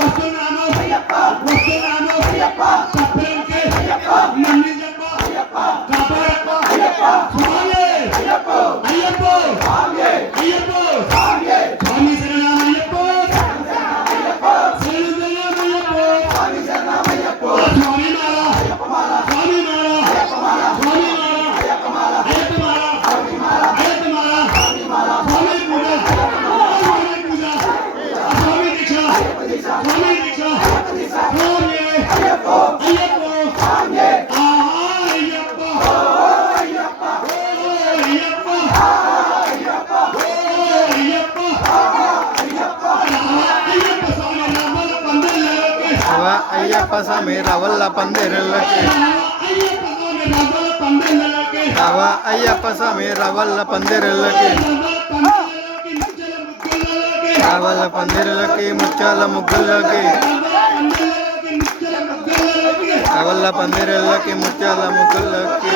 వస్తున్నాను వస్తున్నాను తప్పేంటి నన్ను చెప్ప కాపాడప్ప స్వామి అయ్యప్ప స్వామి స్వామి శరణమయ్యప్ప శరణమయ్యప్ప స్వామి మాల స్వామి మాల స్వామి మాల అయ్యప్ప మాల స్వామి పూజ స్వామి దీక్ష స్వామి దీక్ష స్వామి అయ్యప్ప అయ్యప్ప అయ్యప్ప అయ్యప్ప స్వామి రవల్ల పందిరులకి అయ్యప్ప స్వామి రవల్ల పందిరులకి రవల్ల పందిరులకి ముత్యాల ముగ్గులకి రవల్ల పందిరులకి ముత్యాల ముగ్గులకి